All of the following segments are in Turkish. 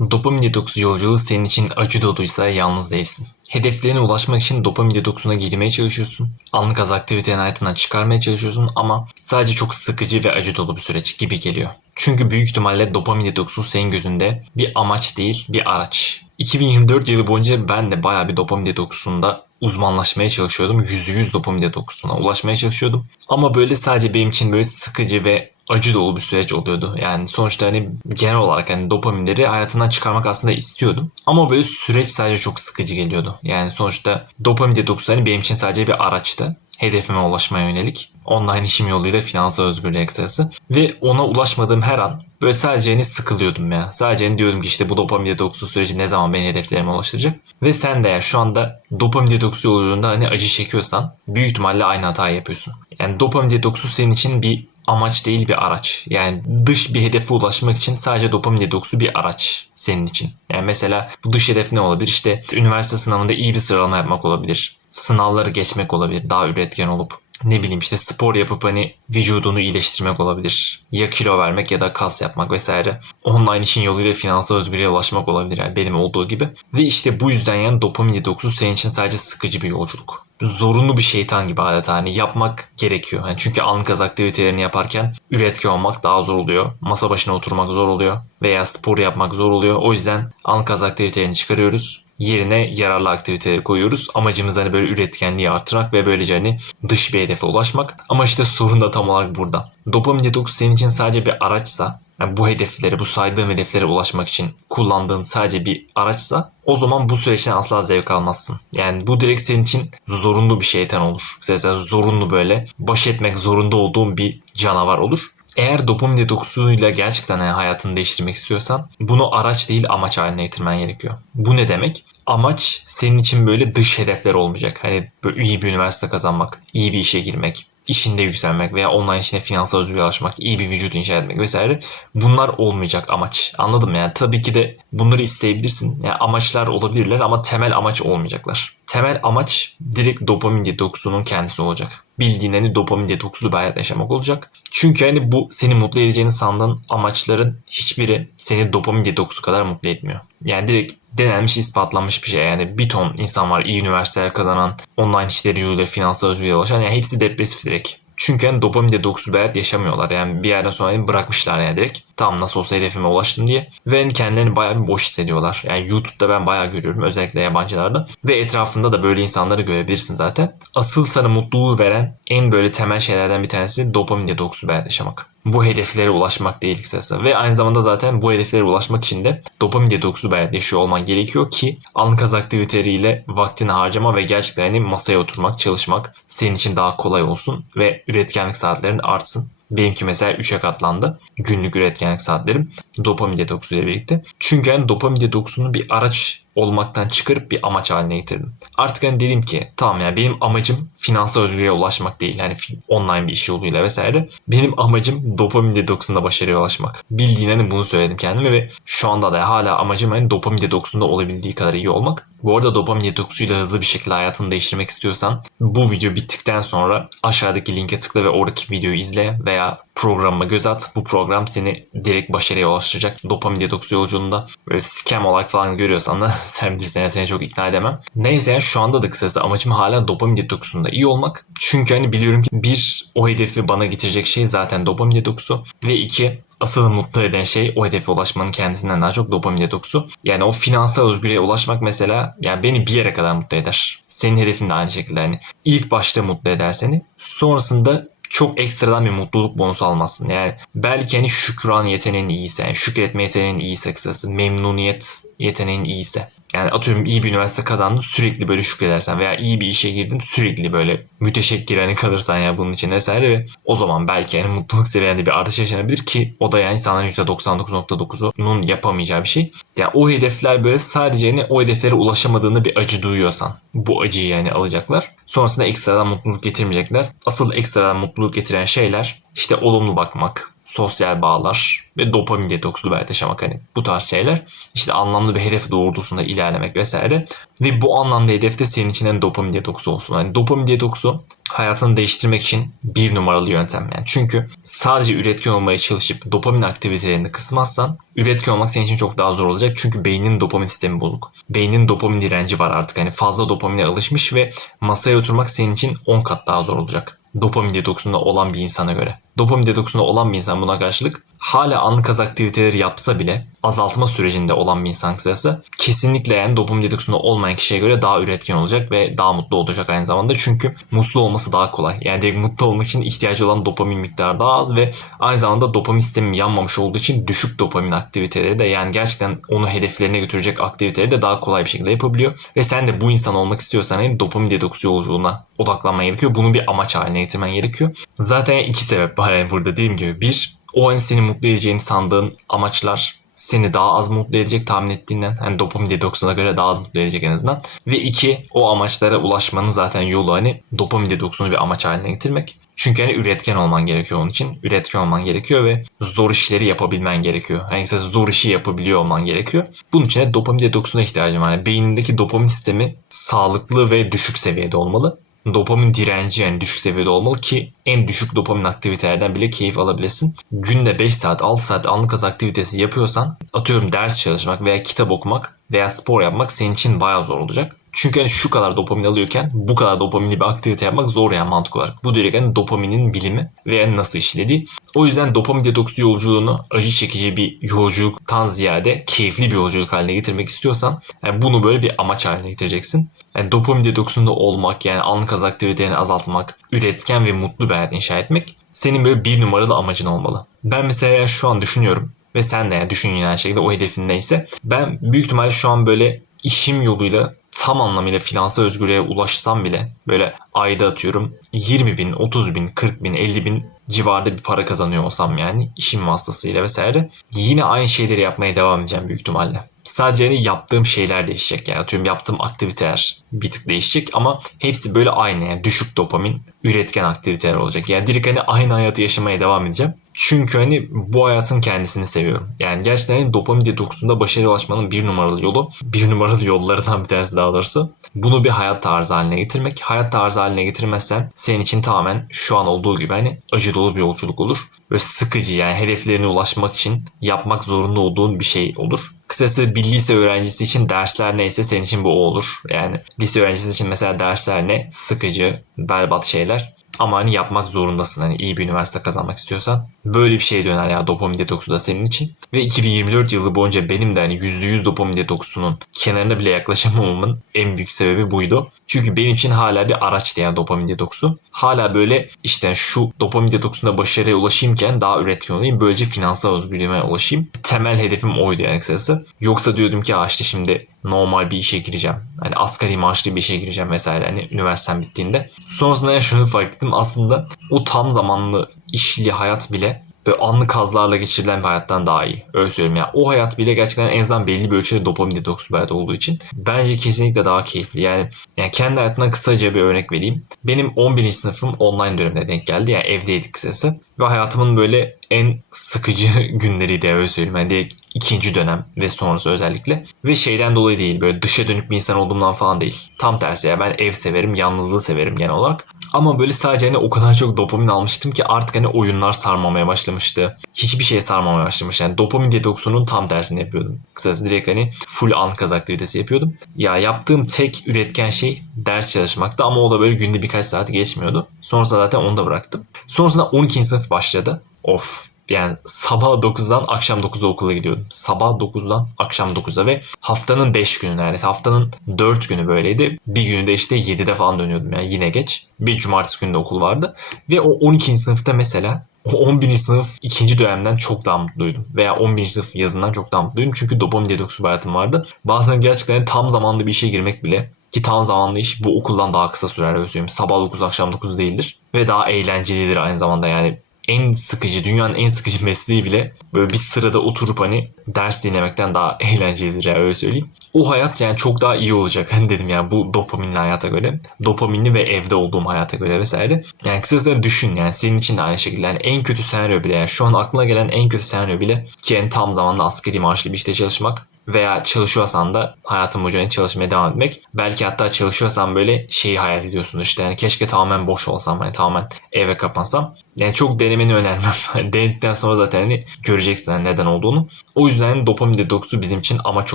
Dopamin detoksu yolculuğu senin için acı doluysa yalnız değilsin. Hedeflerine ulaşmak için dopamin detoksuna girmeye çalışıyorsun. Anlık az aktiviteni hayatından çıkarmaya çalışıyorsun ama sadece çok sıkıcı ve acı dolu bir süreç gibi geliyor. Çünkü büyük ihtimalle dopamin detoksu senin gözünde bir amaç değil bir araç. 2024 yılı boyunca ben de bayağı bir dopamin detoksunda uzmanlaşmaya çalışıyordum. %100 dopamin detoksuna ulaşmaya çalışıyordum. Ama böyle sadece benim için böyle sıkıcı ve acı dolu bir süreç oluyordu. Yani sonuçta hani genel olarak hani dopaminleri hayatından çıkarmak aslında istiyordum. Ama böyle süreç sadece çok sıkıcı geliyordu. Yani sonuçta dopamin detoksu hani benim için sadece bir araçtı. Hedefime ulaşmaya yönelik. Online işim yoluyla finansal özgürlüğe kısası. Ve ona ulaşmadığım her an böyle sadece hani sıkılıyordum ya. Sadece hani diyordum ki işte bu dopamin detoksu süreci ne zaman beni hedeflerime ulaştıracak. Ve sen de ya şu anda dopamin detoksu yolculuğunda hani acı çekiyorsan büyük ihtimalle aynı hatayı yapıyorsun. Yani dopamin detoksu senin için bir amaç değil bir araç. Yani dış bir hedefe ulaşmak için sadece dopamin detoksu bir araç senin için. Yani mesela bu dış hedef ne olabilir? İşte üniversite sınavında iyi bir sıralama yapmak olabilir. Sınavları geçmek olabilir. Daha üretken olup ne bileyim işte spor yapıp hani vücudunu iyileştirmek olabilir. Ya kilo vermek ya da kas yapmak vesaire. Online işin yoluyla finansal özgürlüğe ulaşmak olabilir yani benim olduğu gibi. Ve işte bu yüzden yani dopamin detoksu senin için sadece sıkıcı bir yolculuk. Zorunlu bir şeytan gibi adeta hani yapmak gerekiyor. Yani çünkü anlık az aktivitelerini yaparken üretken olmak daha zor oluyor. Masa başına oturmak zor oluyor. Veya spor yapmak zor oluyor. O yüzden anlık az aktivitelerini çıkarıyoruz yerine yararlı aktiviteleri koyuyoruz. Amacımız hani böyle üretkenliği artırmak ve böylece hani dış bir hedefe ulaşmak. Ama işte sorun da tam olarak burada. Dopamin detoksu senin için sadece bir araçsa yani bu hedeflere, bu saydığım hedeflere ulaşmak için kullandığın sadece bir araçsa o zaman bu süreçten asla zevk almazsın. Yani bu direkt senin için zorunlu bir şeytan olur. Mesela zorunlu böyle baş etmek zorunda olduğun bir canavar olur. Eğer dopamin detoksuyla gerçekten hayatını değiştirmek istiyorsan bunu araç değil amaç haline getirmen gerekiyor. Bu ne demek? Amaç senin için böyle dış hedefler olmayacak. Hani böyle iyi bir üniversite kazanmak, iyi bir işe girmek, işinde yükselmek veya online işine finansal özgürlüğe ulaşmak, iyi bir vücut inşa etmek vesaire bunlar olmayacak amaç. Anladım yani tabii ki de bunları isteyebilirsin. Yani amaçlar olabilirler ama temel amaç olmayacaklar. Temel amaç direkt dopamin detoksunun kendisi olacak. Bildiğin hani dopamin detokslu bir hayat yaşamak olacak. Çünkü hani bu seni mutlu edeceğini sandığın amaçların hiçbiri seni dopamin detoksu kadar mutlu etmiyor. Yani direkt denenmiş ispatlanmış bir şey. Yani bir ton insan var iyi üniversiteler kazanan, online işleri yoluyla finansal özgürlüğe ulaşan. Yani hepsi depresif direkt. Çünkü hani dopamin detoksu bir hayat yaşamıyorlar. Yani bir yerden sonra hani bırakmışlar yani direkt. Tam nasıl olsa hedefime ulaştım diye. Ve hani kendilerini bayağı bir boş hissediyorlar. Yani YouTube'da ben bayağı görüyorum. Özellikle yabancılarda. Ve etrafında da böyle insanları görebilirsin zaten. Asıl sana mutluluğu veren en böyle temel şeylerden bir tanesi dopamin detoksu yaşamak bu hedeflere ulaşmak değil kısası. Ve aynı zamanda zaten bu hedeflere ulaşmak için de dopamin detoksu yaşıyor olman gerekiyor ki anlık az aktiviteleriyle vaktini harcama ve gerçekten hani masaya oturmak, çalışmak senin için daha kolay olsun ve üretkenlik saatlerin artsın. Benimki mesela 3'e katlandı. Günlük üretkenlik saatlerim dopamin detoksu ile birlikte. Çünkü yani dopamin detoksunu bir araç olmaktan çıkarıp bir amaç haline getirdim. Artık hani dedim ki tamam yani benim amacım finansal özgürlüğe ulaşmak değil. Hani online bir iş yoluyla vesaire. Benim amacım dopamin detoksunda başarıya ulaşmak. Bildiğin hani bunu söyledim kendime ve şu anda da hala amacım hani dopamin detoksunda olabildiği kadar iyi olmak. Bu arada dopamin detoksuyla hızlı bir şekilde hayatını değiştirmek istiyorsan bu video bittikten sonra aşağıdaki linke tıkla ve oradaki videoyu izle veya programıma göz at. Bu program seni direkt başarıya ulaştıracak. Dopamin detoksu yolculuğunda böyle scam olarak falan görüyorsan da sen bilirsin seni çok ikna edemem. Neyse yani şu anda da kısası amacım hala dopamin detoksunda iyi olmak. Çünkü hani biliyorum ki bir o hedefi bana getirecek şey zaten dopamin detoksu ve iki asıl mutlu eden şey o hedefe ulaşmanın kendisinden daha çok dopamin detoksu. Yani o finansal özgürlüğe ulaşmak mesela yani beni bir yere kadar mutlu eder. Senin hedefin de aynı şekilde yani ilk başta mutlu eder seni. Sonrasında çok ekstradan bir mutluluk bonusu almazsın. Yani belki hani şükran yeteneğin iyiyse, yani şükretme yeteneğin iyiyse kısası, memnuniyet yeteneğin iyiyse. Yani atıyorum iyi bir üniversite kazandın sürekli böyle şükredersen veya iyi bir işe girdin sürekli böyle müteşekkir hani kalırsan ya bunun için vesaire ve o zaman belki yani mutluluk seviyende bir artış yaşanabilir ki o da yani insanların %99.9'unun yapamayacağı bir şey. Ya yani o hedefler böyle sadece yani o hedeflere ulaşamadığını bir acı duyuyorsan bu acıyı yani alacaklar. Sonrasında ekstradan mutluluk getirmeyecekler. Asıl ekstradan mutluluk getiren şeyler işte olumlu bakmak, sosyal bağlar ve dopamin detokslu hayat yaşamak hani bu tarz şeyler. İşte anlamlı bir hedef doğrultusunda ilerlemek vesaire. Ve bu anlamda hedefte senin için en dopamin detoksu olsun. Hani dopamin detoksu hayatını değiştirmek için bir numaralı yöntem yani. Çünkü sadece üretken olmaya çalışıp dopamin aktivitelerini kısmazsan üretken olmak senin için çok daha zor olacak. Çünkü beynin dopamin sistemi bozuk. Beynin dopamin direnci var artık. Hani fazla dopamine alışmış ve masaya oturmak senin için 10 kat daha zor olacak dopamin detoksunda olan bir insana göre. Dopamin detoksunda olan bir insan buna karşılık hala anlık haz aktiviteleri yapsa bile azaltma sürecinde olan bir insan kısası kesinlikle yani dopamin detoksunda olmayan kişiye göre daha üretken olacak ve daha mutlu olacak aynı zamanda. Çünkü mutlu olması daha kolay. Yani direkt mutlu olmak için ihtiyacı olan dopamin miktarı daha az ve aynı zamanda dopamin sistemi yanmamış olduğu için düşük dopamin aktiviteleri de yani gerçekten onu hedeflerine götürecek aktiviteleri de daha kolay bir şekilde yapabiliyor. Ve sen de bu insan olmak istiyorsan yani dopamin detoksu yolculuğuna odaklanman gerekiyor. Bunu bir amaç haline getirmen gerekiyor. Zaten iki sebep var yani burada dediğim gibi. Bir, o an seni mutlu edeceğini sandığın amaçlar seni daha az mutlu edecek tahmin ettiğinden. Hani dopamin detoksuna göre daha az mutlu edecek en azından. Ve iki o amaçlara ulaşmanın zaten yolu hani dopamin detoksunu bir amaç haline getirmek. Çünkü hani üretken olman gerekiyor onun için. Üretken olman gerekiyor ve zor işleri yapabilmen gerekiyor. Yani sen zor işi yapabiliyor olman gerekiyor. Bunun için de dopamin detoksuna ihtiyacım var. Yani beynindeki dopamin sistemi sağlıklı ve düşük seviyede olmalı dopamin direnci yani düşük seviyede olmalı ki en düşük dopamin aktivitelerden bile keyif alabilesin. Günde 5 saat 6 saat anlık haz aktivitesi yapıyorsan atıyorum ders çalışmak veya kitap okumak veya spor yapmak senin için bayağı zor olacak. Çünkü hani şu kadar dopamin alıyorken bu kadar dopaminli bir aktivite yapmak zor yani mantık olarak. Bu direkt hani dopaminin bilimi ve yani nasıl işlediği. O yüzden dopamin detoksu yolculuğunu acı çekici bir yolculuktan ziyade keyifli bir yolculuk haline getirmek istiyorsan yani bunu böyle bir amaç haline getireceksin. Yani dopamin detoksunda olmak yani anlık haz aktivitelerini azaltmak, üretken ve mutlu bir hayat inşa etmek senin böyle bir numaralı amacın olmalı. Ben mesela şu an düşünüyorum ve sen de yani düşün her şekilde o hedefin neyse. Ben büyük ihtimalle şu an böyle işim yoluyla tam anlamıyla finansal özgürlüğe ulaşsam bile böyle ayda atıyorum 20 bin, 30 bin, 40 bin, 50 bin civarında bir para kazanıyor olsam yani işim vasıtasıyla vesaire yine aynı şeyleri yapmaya devam edeceğim büyük ihtimalle. Sadece hani yaptığım şeyler değişecek yani atıyorum yaptığım aktiviteler bir tık değişecek ama hepsi böyle aynı yani düşük dopamin üretken aktiviteler olacak. Yani direkt hani aynı hayatı yaşamaya devam edeceğim. Çünkü hani bu hayatın kendisini seviyorum. Yani gerçekten hani dopamin detoksunda başarıya ulaşmanın bir numaralı yolu, bir numaralı yollarından bir tanesi daha doğrusu. Bunu bir hayat tarzı haline getirmek. Hayat tarzı haline getirmezsen senin için tamamen şu an olduğu gibi hani acı dolu bir yolculuk olur. Böyle sıkıcı yani hedeflerine ulaşmak için yapmak zorunda olduğun bir şey olur. Kısası bir lise öğrencisi için dersler neyse senin için bu o olur. Yani lise öğrencisi için mesela dersler ne? Sıkıcı, berbat şeyler. Ama hani yapmak zorundasın hani iyi bir üniversite kazanmak istiyorsan. Böyle bir şey döner ya dopamin detoksu da senin için. Ve 2024 yılı boyunca benim de hani %100 dopamin detoksunun kenarına bile yaklaşamamamın en büyük sebebi buydu. Çünkü benim için hala bir araçtı yani dopamin detoksu. Hala böyle işte şu dopamin detoksunda başarıya ulaşayımken daha üretken olayım. Böylece finansal özgürlüğüme ulaşayım. Temel hedefim oydu yani kısası. Yoksa diyordum ki işte şimdi normal bir işe gireceğim. Hani asgari maaşlı bir işe gireceğim vesaire hani üniversitem bittiğinde. Sonrasında şunu fark ettim aslında o tam zamanlı işli hayat bile böyle anlık hazlarla geçirilen bir hayattan daha iyi. Öyle söyleyeyim ya. O hayat bile gerçekten en azından belli bir ölçüde dopamin detoksu bir hayat olduğu için bence kesinlikle daha keyifli. Yani yani kendi hayatımdan kısaca bir örnek vereyim. Benim 11. sınıfım online dönemine denk geldi. Yani evdeydik kısası. Ve hayatımın böyle en sıkıcı günleriydi öyle söyleyeyim. Yani direkt ikinci dönem ve sonrası özellikle. Ve şeyden dolayı değil böyle dışa dönük bir insan olduğumdan falan değil. Tam tersi ya ben ev severim, yalnızlığı severim genel olarak. Ama böyle sadece hani o kadar çok dopamin almıştım ki artık hani oyunlar sarmamaya başlamıştı. Hiçbir şey sarmamaya başlamış. Yani dopamin detoksunun tam tersini yapıyordum. Kısacası direkt hani full an kaz aktivitesi yapıyordum. Ya yaptığım tek üretken şey ders çalışmaktı ama o da böyle günde birkaç saat geçmiyordu. Sonrasında zaten onu da bıraktım. Sonrasında 12. sınıf başladı. Of yani sabah 9'dan akşam 9'a okula gidiyordum. Sabah 9'dan akşam 9'a ve haftanın 5 günü neredeyse. Haftanın 4 günü böyleydi. Bir günü de işte 7'de falan dönüyordum yani yine geç. Bir cumartesi günü de okul vardı. Ve o 12. sınıfta mesela o 11. sınıf ikinci dönemden çok daha mutluydum. Veya 11. sınıf yazından çok daha mutluydum. Çünkü dopamin detoksu bir hayatım vardı. Bazen gerçekten tam zamanlı bir işe girmek bile ki tam zamanlı iş bu okuldan daha kısa sürer öyle. Sabah 9 akşam 9 değildir. Ve daha eğlencelidir aynı zamanda yani en sıkıcı, dünyanın en sıkıcı mesleği bile böyle bir sırada oturup hani ders dinlemekten daha eğlencelidir ya öyle söyleyeyim. O hayat yani çok daha iyi olacak. Hani dedim yani bu dopaminli hayata göre. Dopaminli ve evde olduğum hayata göre vesaire. Yani kısacası düşün yani senin için de aynı şekilde. Yani en kötü senaryo bile yani şu an aklına gelen en kötü senaryo bile ki yani tam zamanlı askeri maaşlı bir işte çalışmak veya çalışıyorsan da hayatın boyunca çalışmaya devam etmek. Belki hatta çalışıyorsan böyle şeyi hayal ediyorsun işte yani keşke tamamen boş olsam hani tamamen eve kapansam. Yani çok denemeni önermem. Denedikten sonra zaten hani göreceksin hani neden olduğunu. O yüzden dopamin detoksu bizim için amaç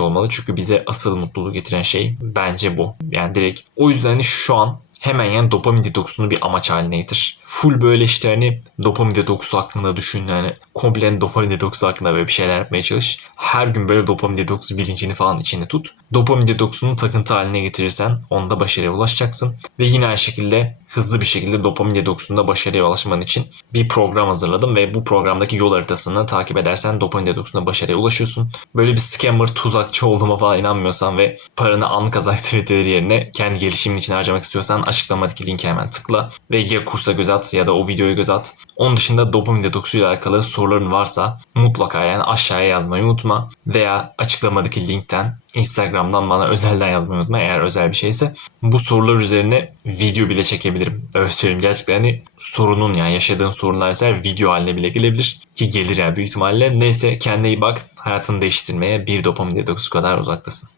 olmalı. Çünkü bize asıl mutluluğu getiren şey bence bu. Yani direkt. O yüzden hani şu an hemen yani dopamin detoksunu bir amaç haline getir. Full böyle işte hani dopamin detoksu hakkında düşün yani komple dopamin detoksu hakkında böyle bir şeyler yapmaya çalış. Her gün böyle dopamin detoksu bilincini falan içinde tut. Dopamin detoksunu takıntı haline getirirsen onda başarıya ulaşacaksın. Ve yine aynı şekilde hızlı bir şekilde dopamin detoksunda başarıya ulaşman için bir program hazırladım ve bu programdaki yol haritasını takip edersen dopamin detoksunda başarıya ulaşıyorsun. Böyle bir scammer, tuzakçı olduğuma falan inanmıyorsan ve paranı anlık kaz aktiviteleri yerine kendi gelişimin için harcamak istiyorsan açıklamadaki linke hemen tıkla ve ya kursa göz at ya da o videoyu göz at. Onun dışında dopamin detoksuyla alakalı soruların varsa mutlaka yani aşağıya yazmayı unutma veya açıklamadaki linkten Instagram'dan bana özelden yazmayı unutma eğer özel bir şeyse. Bu sorular üzerine video bile çekebilirim. Öyle söyleyeyim gerçekten hani sorunun yani yaşadığın sorunlar ise video haline bile gelebilir. Ki gelir yani büyük ihtimalle. Neyse kendine iyi bak. Hayatını değiştirmeye bir dopamin detoksu kadar uzaktasın.